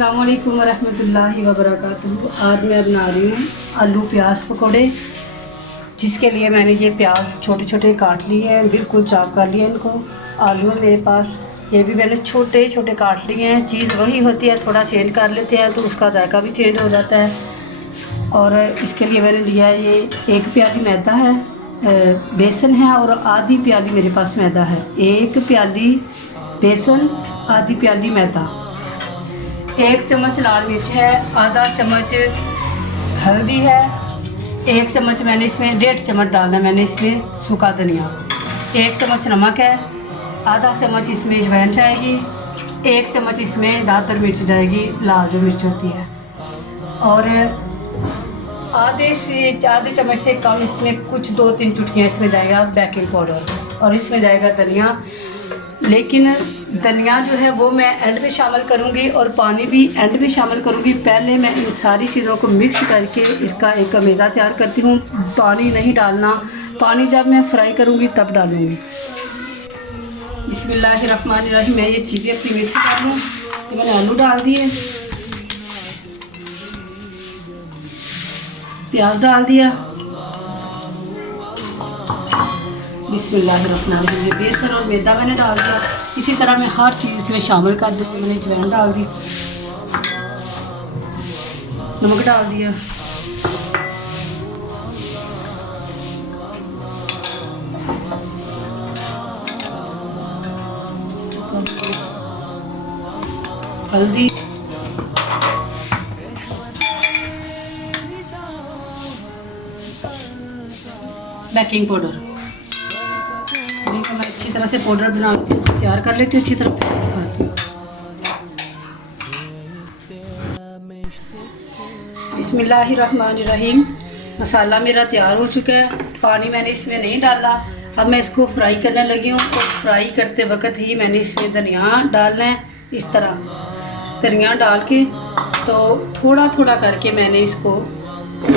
अस्सलाम वालेकुम वरहमतुल्लाहि वबरकातुहू। आज मैं बना रही हूँ आलू प्याज पकोड़े, जिसके लिए मैंने ये प्याज छोटे छोटे काट लिए हैं, बिल्कुल चॉप कर लिए इनको। आलू है मेरे पास, ये भी मैंने छोटे छोटे काट लिए हैं। चीज़ वही होती है, थोड़ा चेंज कर लेते हैं तो उसका जायका भी चेंज हो जाता है। और इसके लिए मैंने लिया है ये 1 प्याली मैदा है, बेसन है और आधी प्याली मेरे पास मैदा है। 1 प्याली बेसन, आधी प्याली मैदा, 1 चम्मच लाल मिर्च है, आधा चम्मच हल्दी है, 1 चम्मच मैंने इसमें 1.5 चम्मच डालना है मैंने इसमें सूखा धनिया, 1 चम्मच नमक है, आधा चम्मच इसमें अजवाइन जाएगी, 1 चम्मच इसमें दादर मिर्च जाएगी, लाल जो मिर्च होती है, और आधे चम्मच से कम इसमें कुछ 2-3 चुटकियाँ इसमें जाएगा बेकिंग पाउडर, और इसमें जाएगा धनिया। लेकिन धनिया जो है वो मैं एंड में शामिल करूँगी और पानी भी एंड में शामिल करूँगी। पहले मैं इन सारी चीज़ों को मिक्स करके इसका एक कमेदा तैयार करती हूँ। पानी नहीं डालना, पानी जब मैं फ्राई करूँगी तब डालूँगी। बिस्मिल्लाहिर्रहमानिर्रहीम। मैं ये चीज़ें अपनी मिक्स कर लूँ। मैंने आलू डाल दिए, प्याज डाल दिया, बिस्मिल्लाहिर्रहमानिर्रहीम। ये बेसन और मैदा मैंने डाल दिया। इसी तरह मैं हर चीज़ इसमें शामिल कर दूँगी। मैंने अजवाइन डाल दी, नमक डाल दिया, हल्दी, बेकिंग पाउडर। मैं अच्छी तरह से पाउडर बना तैयार कर लेती हूँ, अच्छी तरह दिखाती हूँ। बिस्मिल्लाहिर्रहमानिर्रहीम। मसाला मेरा तैयार हो चुका है, पानी मैंने इसमें नहीं डाला। अब मैं इसको फ्राई करने लगी हूँ। तो फ्राई करते वक्त ही मैंने इसमें धनिया डालना है। इस तरह धनिया डाल के तो थोड़ा थोड़ा करके मैंने इसको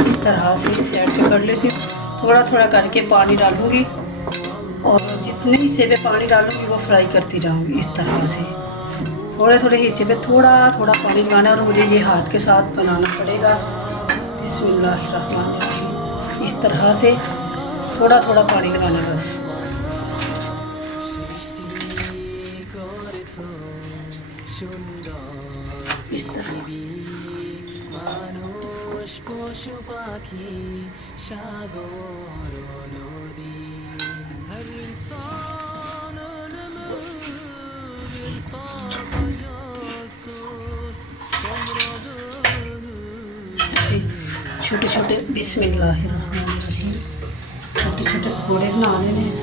इस तरह से ऐड कर लेती हूँ। थोड़ा थोड़ा करके पानी डालूँगी और जितने हिस्से पे पानी डालूँगी वो फ्राई करती जाऊँगी। इस तरह से थोड़े थोड़े हिस्से पे थोड़ा थोड़ा पानी लगाना है और मुझे ये हाथ के साथ बनाना पड़ेगा। बिस्मिल्लाहिर्रहमानिर्रहीम। इस तरह से थोड़ा थोड़ा पानी लगाना है बस। इस तरह छोटे छोटे बिस्मिल्लाहिर्रहमानिर्रहीम छोटे छोटे पकौड़े बना लेने हैं।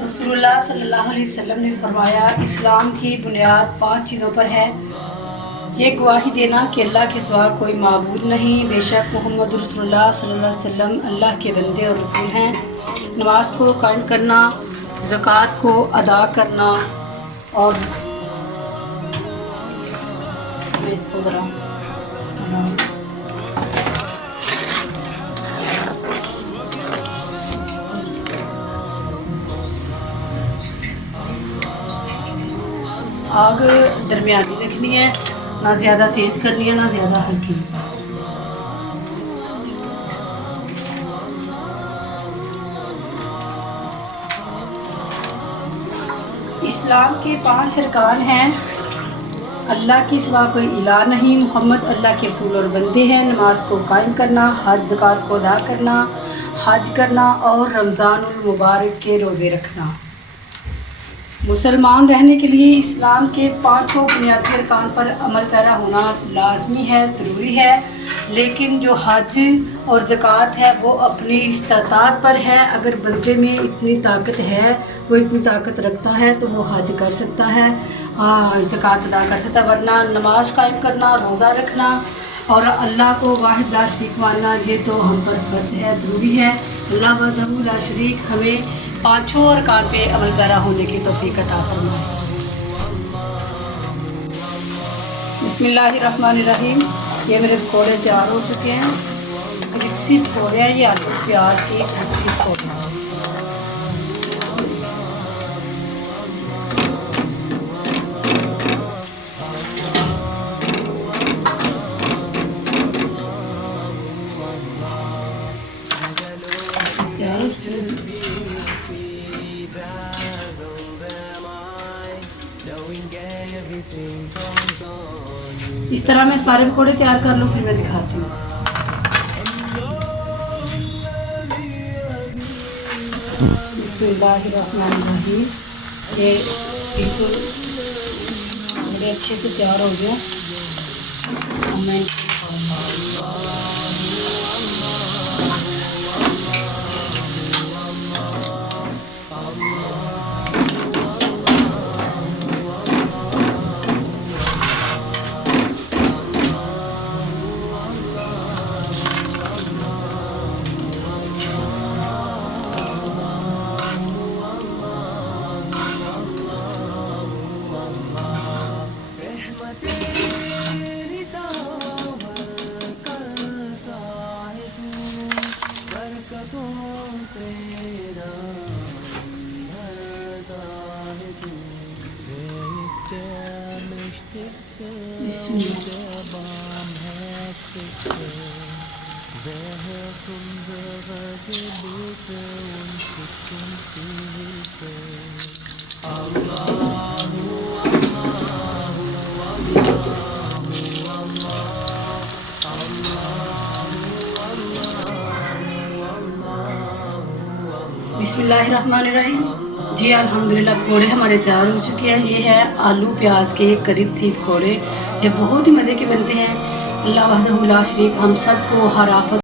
रसूलुल्लाह सल्लल्लाहु अलैहि वसल्लम ने फरमाया, इस्लाम की बुनियाद 5 चीज़ों पर है। ये गवाही देना कि अल्लाह के सिवा कोई माबूद नहीं, बेशक मोहम्मद रसूलुल्लाह सल्लल्लाहु अलैहि वसल्लम अल्लाह के बंदे और रसूल हैं। नमाज को कायम करना, ज़कात को अदा करना और इसको आग दरमियानी रखनी है, ना ज़्यादा तेज़ करनी है ना ज़्यादा हल्की। इस्लाम के 5 अरकान हैं। अल्लाह के सिवा कोई इलाह नहीं, मोहम्मद अल्लाह के रसूल और बंदे हैं। नमाज को कायम करना, हज ज़कात को अदा करना, हज करना और रमज़ानुल मुबारक के रोज़े रखना। मुसलमान रहने के लिए इस्लाम के 5 बुनियादी अरकान पर अमल पैरा होना लाजमी है, ज़रूरी है। लेकिन जो हज और ज़कात है वो अपनी इस्तातात पर है। अगर बंदे में इतनी ताकत है, वो इतनी ताकत रखता है तो वो हज कर सकता है, ज़कात अदा कर सकता है। वरना नमाज कायम करना, रोज़ा रखना और अल्लाह को वाहिद ला शरीक मानना, ये तो हम पर फर्ज है, ज़रूरी है। अल्लाह वहदहू ला शरीक हमें 5 अरकान पे अमल पैरा होने की तौफीक अता फरमाए। बिस्मिल्लाहिर्रहमानिर्रहीम। ये मेरे पकौड़े तैयार हो चुके हैं। क्रिस्पी पकौड़े हैं, ये आलू प्याज के क्रिस्पी पकौड़े हैं। इस तरह मैं सारे पकौड़े तैयार कर लूँ, फिर मैं दिखाती हूँ। बिस्मिल्लाहिर्रहमानिर्रहीम। ये बिल्कुल बड़े अच्छे से तैयार हो गया। अब मैं बिस्मिल्लाहिर्रहमानिर्रहीम। जी अल्हम्दुलिल्लाह, पकौड़े हमारे तैयार हो चुके हैं। ये है आलू प्याज के करीब थी पकौड़े। ये बहुत ही मज़े के बनते हैं। अल्लाह वहदहू ला शरीक हम सबको हर आफत